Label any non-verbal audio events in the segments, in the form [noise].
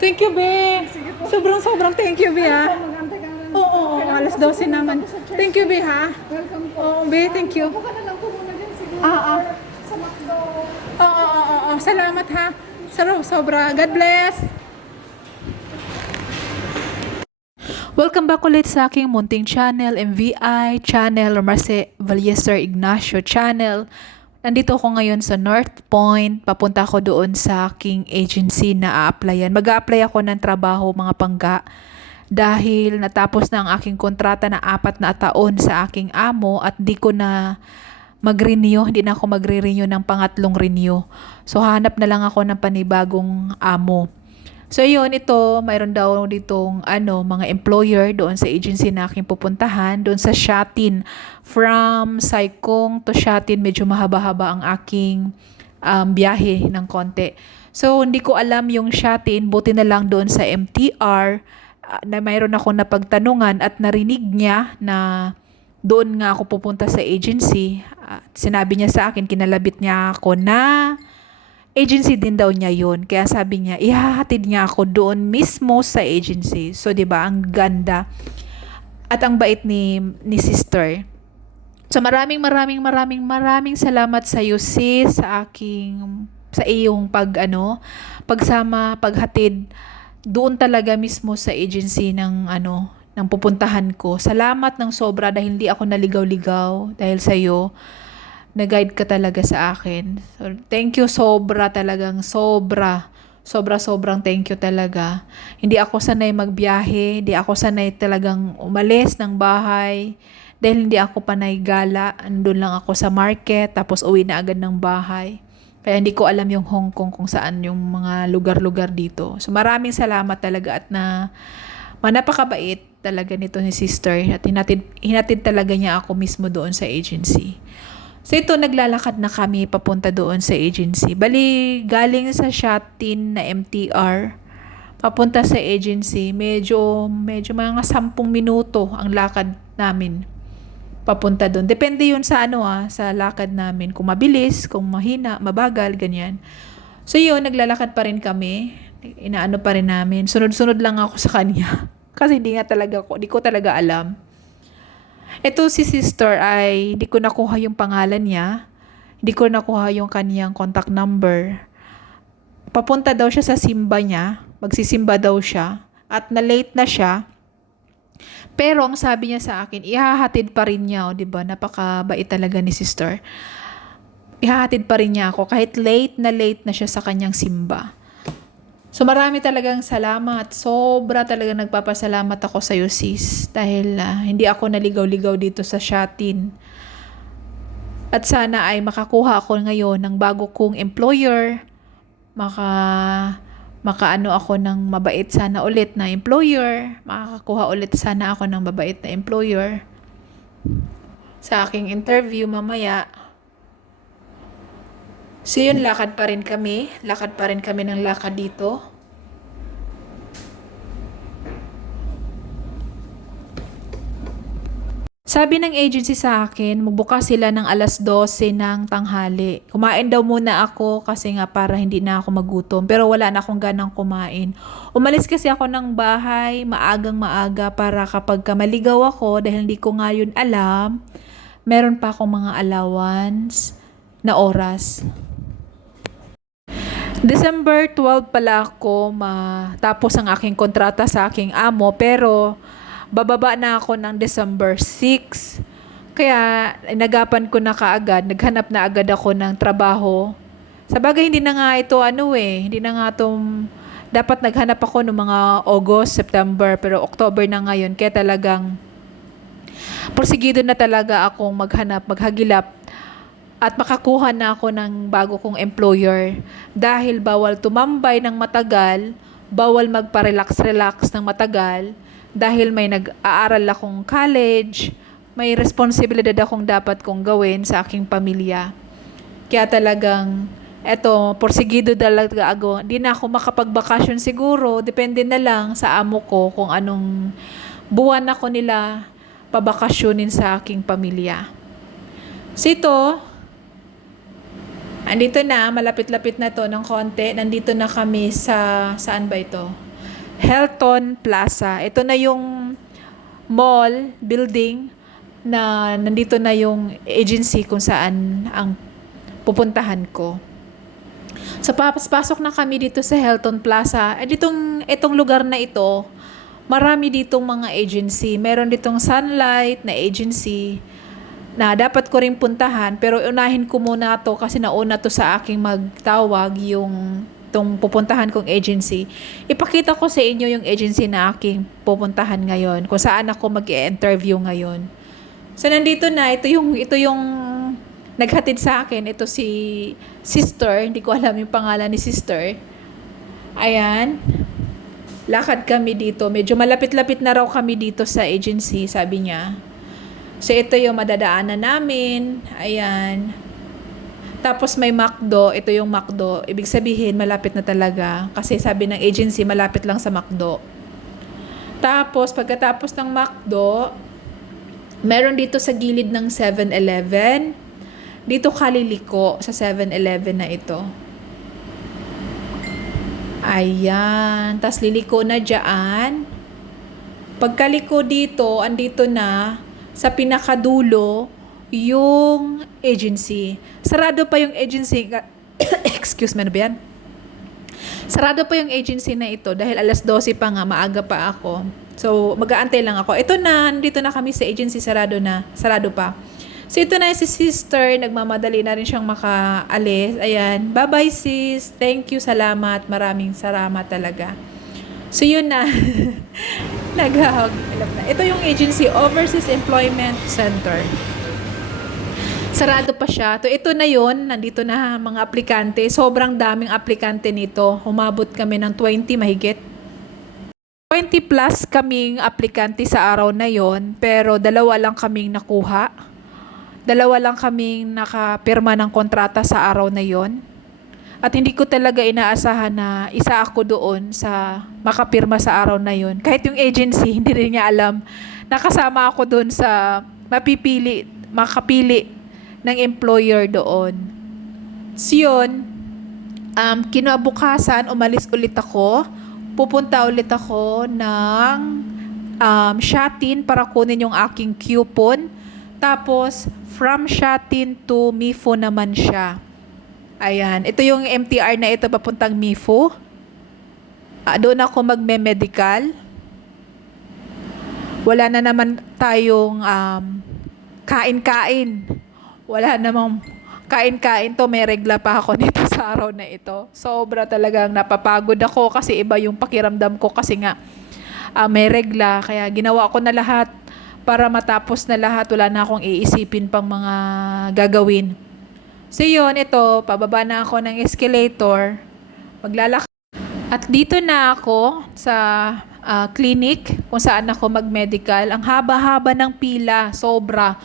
Thank you, Be. Sobrang sobrang thank you, Be, ha. Oo, oo, oo, alas 12 naman. Thank you, Be, ha. Welcome po. Oo, Be, thank you. Buka na lang po muna din siguro. Ah, ah. Sa McDo. Oo, oo, oo, oo. Salamat, ha. Saro, sobra. God bless. Welcome back ulit sa aking munting channel, MVI channel, or Marce Vallester Ignacio channel. Nandito ako ngayon sa North Point. Papunta ako doon sa aking agency na a-applyan. Mag-a-apply ako ng trabaho, mga pangga. Dahil natapos na ang aking kontrata na apat na taon sa aking amo at di ko na mag-renew, hindi na ako magre-renew ng pangatlong renew. So hanap na lang ako ng panibagong amo. So yun, ito, mayroon daw ditong ano, mga employer doon sa agency na aking pupuntahan, doon sa Shatin. From Saikong to Shatin, medyo mahaba-haba ang aking um, biyahe ng konti. So hindi ko alam yung Shatin, buti na lang doon sa MTR ah, na mayroon ako napagtanungan at narinig niya na doon nga ako pupunta sa agency. At sinabi niya sa akin, kinalabit niya ako na agency din daw niya yun. Kaya sabi niya, ihahatid niya ako doon mismo sa agency. So, di ba, ang ganda. At ang bait ni, ni sister. So, maraming, maraming, maraming, maraming salamat sa iyo, sis, sa aking, sa iyong pag, ano, pagsama, paghatid doon talaga mismo sa agency ng, ano, ng pupuntahan ko. Salamat ng sobra dahil hindi ako naligaw-ligaw dahil sa iyo nag-guide ka talaga sa akin. So, thank you sobra talagang sobra. Sobra sobrang thank you talaga. Hindi ako sanay magbiyahe, hindi ako sanay talagang umalis ng bahay dahil hindi ako panay gala. Andun lang ako sa market tapos uwi na agad ng bahay. Kaya hindi ko alam yung Hong Kong kung saan yung mga lugar-lugar dito. So maraming salamat talaga at na manapakabait talaga nito ni sister at hinatid, hinatid talaga niya ako mismo doon sa agency. So ito, naglalakad na kami papunta doon sa agency. Bali, galing sa Shatin na MTR, papunta sa agency, medyo, medyo mga 10 minuto ang lakad namin papunta doon. Depende yun sa ano ah, sa lakad namin. Kung mabilis, kung mahina, mabagal, ganyan. So yun, naglalakad pa rin kami. Inaano pa rin namin. Sunod-sunod lang ako sa kanya. [laughs] Kasi hindi nga talaga ko, hindi ko talaga alam. Ito si sister ay hindi ko nakuha yung pangalan niya. Hindi ko nakuha yung kaniyang contact number. Papunta daw siya sa simba niya. Magsisimba daw siya. At na-late na siya. Pero ang sabi niya sa akin, ihahatid pa rin niya, oh, 'di ba? Napakabait talaga ni sister. Ihahatid pa rin niya ako kahit late na late na siya sa kanyang simba. So marami talagang salamat. Sobra talaga nagpapasalamat ako sa iyo sis dahil ah, hindi ako naligaw-ligaw dito sa Shatin. At sana ay makakuha ako ngayon ng bago kong employer. Maka makaano ako ng mabait sana ulit na employer. Makakakuha ulit sana ako ng mabait na employer. Sa aking interview mamaya. So yun, lakad pa rin kami. Lakad pa rin kami ng lakad dito. Sabi ng agency sa akin, magbukas sila ng alas 12 ng tanghali. Kumain daw muna ako kasi nga para hindi na ako magutom. Pero wala na akong ganang kumain. Umalis kasi ako ng bahay maagang maaga para kapag ka maligaw ako dahil hindi ko nga yun alam, meron pa akong mga allowance na oras. December 12 pala ako matapos ang aking kontrata sa aking amo pero bababa na ako ng December 6. Kaya nagapan ko na kaagad, naghanap na agad ako ng trabaho. Sa bagay hindi na nga ito ano eh, hindi na nga itong dapat naghanap ako ng mga August, September, pero October na ngayon. Kaya talagang porsigido na talaga akong maghanap, maghagilap at makakuha na ako ng bago kong employer dahil bawal tumambay ng matagal, bawal magpa-relax-relax ng matagal dahil may nag-aaral akong college, may responsibilidad akong dapat kong gawin sa aking pamilya. Kaya talagang eto, porsigido talaga ako. Di na ako makapagbakasyon siguro. Depende na lang sa amo ko kung anong buwan ako nila pabakasyonin sa aking pamilya. So ito, andito na, malapit-lapit na to ng konti. Nandito na kami sa, saan ba ito? Helton Plaza. Ito na yung mall, building, na nandito na yung agency kung saan ang pupuntahan ko. So, papasok na kami dito sa Helton Plaza. Eh, ditong, itong lugar na ito, marami ditong mga agency. Meron ditong Sunlight na agency na dapat ko rin puntahan. Pero unahin ko muna to kasi nauna to sa aking magtawag yung tong pupuntahan kong agency. Ipakita ko sa inyo yung agency na aking pupuntahan ngayon. Kung saan ako mag-interview ngayon. So, nandito na. Ito yung, ito yung naghatid sa akin. Ito si sister. Hindi ko alam yung pangalan ni sister. Ayan. Lakad kami dito. Medyo malapit-lapit na raw kami dito sa agency, sabi niya. So, ito yung madadaanan namin. Ayan. Tapos may McDo. Ito yung McDo. Ibig sabihin, malapit na talaga. Kasi sabi ng agency, malapit lang sa McDo. Tapos, pagkatapos ng McDo, meron dito sa gilid ng 7-Eleven. Dito kaliliko sa 7-Eleven na ito. Ayan. Tapos liliko na dyan. Pagkaliko dito, andito na sa pinakadulo yung agency. Sarado pa yung agency. [coughs] Excuse me, ano ba yan? Sarado pa yung agency na ito dahil alas 12 pa nga, maaga pa ako. So, mag-aantay lang ako. Ito na, nandito na kami sa agency, sarado na. Sarado pa. So, ito na si sister. Nagmamadali na rin siyang makaalis. Ayan. Bye-bye, sis. Thank you. Salamat. Maraming salamat talaga. So, yun na. [laughs] Naghahag. Ito yung agency, Overseas Employment Center. Sarado pa siya. To ito na yon, nandito na mga aplikante. Sobrang daming aplikante nito. Humabot kami ng 20 mahigit. 20 plus kaming aplikante sa araw na yon, pero dalawa lang kaming nakuha. Dalawa lang kaming nakapirma ng kontrata sa araw na yon. At hindi ko talaga inaasahan na isa ako doon sa makapirma sa araw na yon. Kahit yung agency, [laughs] hindi rin niya alam. Nakasama ako doon sa mapipili, makapili ng employer doon. So yun, um, kinabukasan, umalis ulit ako. Pupunta ulit ako ng um, Shatin para kunin yung aking coupon. Tapos, from Shatin to Mifo naman siya. Ayan. Ito yung MTR na ito papuntang Mifo. Ah, doon ako magme-medical. Wala na naman tayong um, kain-kain. Wala namang kain-kain to. May regla pa ako [laughs] nito sa araw na ito. Sobra talagang napapagod ako kasi iba yung pakiramdam ko kasi nga ah, may regla. Kaya ginawa ko na lahat para matapos na lahat. Wala na akong iisipin pang mga gagawin. So yun, ito, pababa na ako ng escalator. Maglalakad. At dito na ako sa ah, clinic kung saan ako mag-medical. Ang haba-haba ng pila, sobra.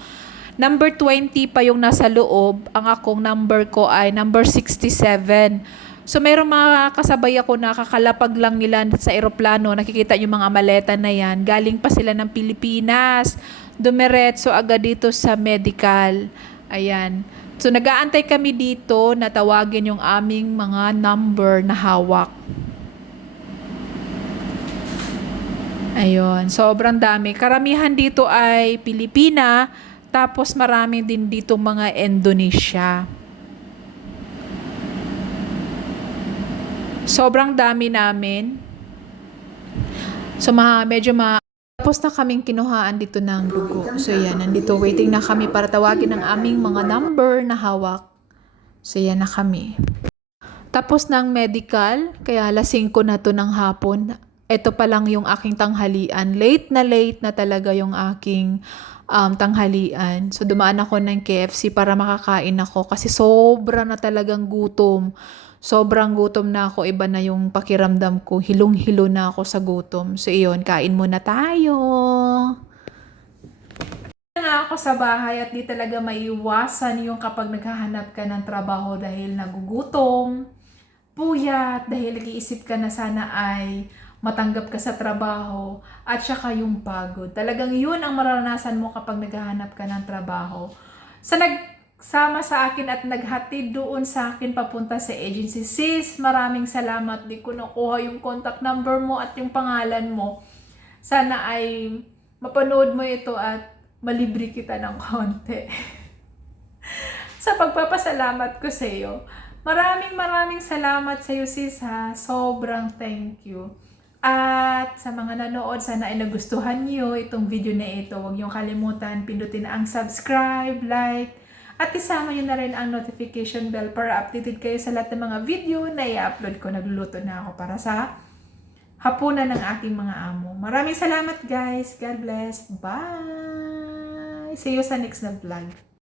Number 20 pa yung nasa loob. Ang akong number ko ay number 67. So mayroong mga kasabay ako na kakalapag lang nila sa eroplano. Nakikita yung mga maleta na yan. Galing pa sila ng Pilipinas. Dumiretso agad dito sa medical. Ayan. So nag-aantay kami dito na tawagin yung aming mga number na hawak. Ayun, sobrang dami. Karamihan dito ay Pilipina, tapos marami din dito mga Indonesia. Sobrang dami namin. So, ma medyo ma... Tapos na kaming kinuhaan dito ng dugo. So, yan. Nandito waiting na kami para tawagin ang aming mga number na hawak. So, yan na kami. Tapos ng medical, kaya alas 5 na to ng hapon. Ito pa lang yung aking tanghalian. Late na late na talaga yung aking um, tanghalian. So, dumaan ako ng KFC para makakain ako kasi sobra na talagang gutom. Sobrang gutom na ako. Iba na yung pakiramdam ko. Hilong-hilo na ako sa gutom. So, iyon. Kain muna tayo. na ako sa bahay at di talaga maiwasan yung kapag naghahanap ka ng trabaho dahil nagugutom, puyat, dahil nag-iisip ka na sana ay matanggap ka sa trabaho, at saka yung pagod. Talagang yun ang mararanasan mo kapag naghahanap ka ng trabaho. Sa nag nagsama sa akin at naghatid doon sa akin papunta sa agency. Sis, maraming salamat. Di ko nakuha yung contact number mo at yung pangalan mo. Sana ay mapanood mo ito at malibre kita ng [laughs] konti. sa pagpapasalamat ko sa iyo. Maraming maraming salamat sa iyo sis ha. Sobrang thank you. At sa mga nanood, sana ay nagustuhan niyo itong video na ito. Huwag niyong kalimutan, pindutin ang subscribe, like, at isama niyo na rin ang notification bell para updated kayo sa lahat ng mga video na i-upload ko. Nagluluto na ako para sa hapunan ng aking mga amo. Maraming salamat guys. God bless. Bye! See you sa next na vlog.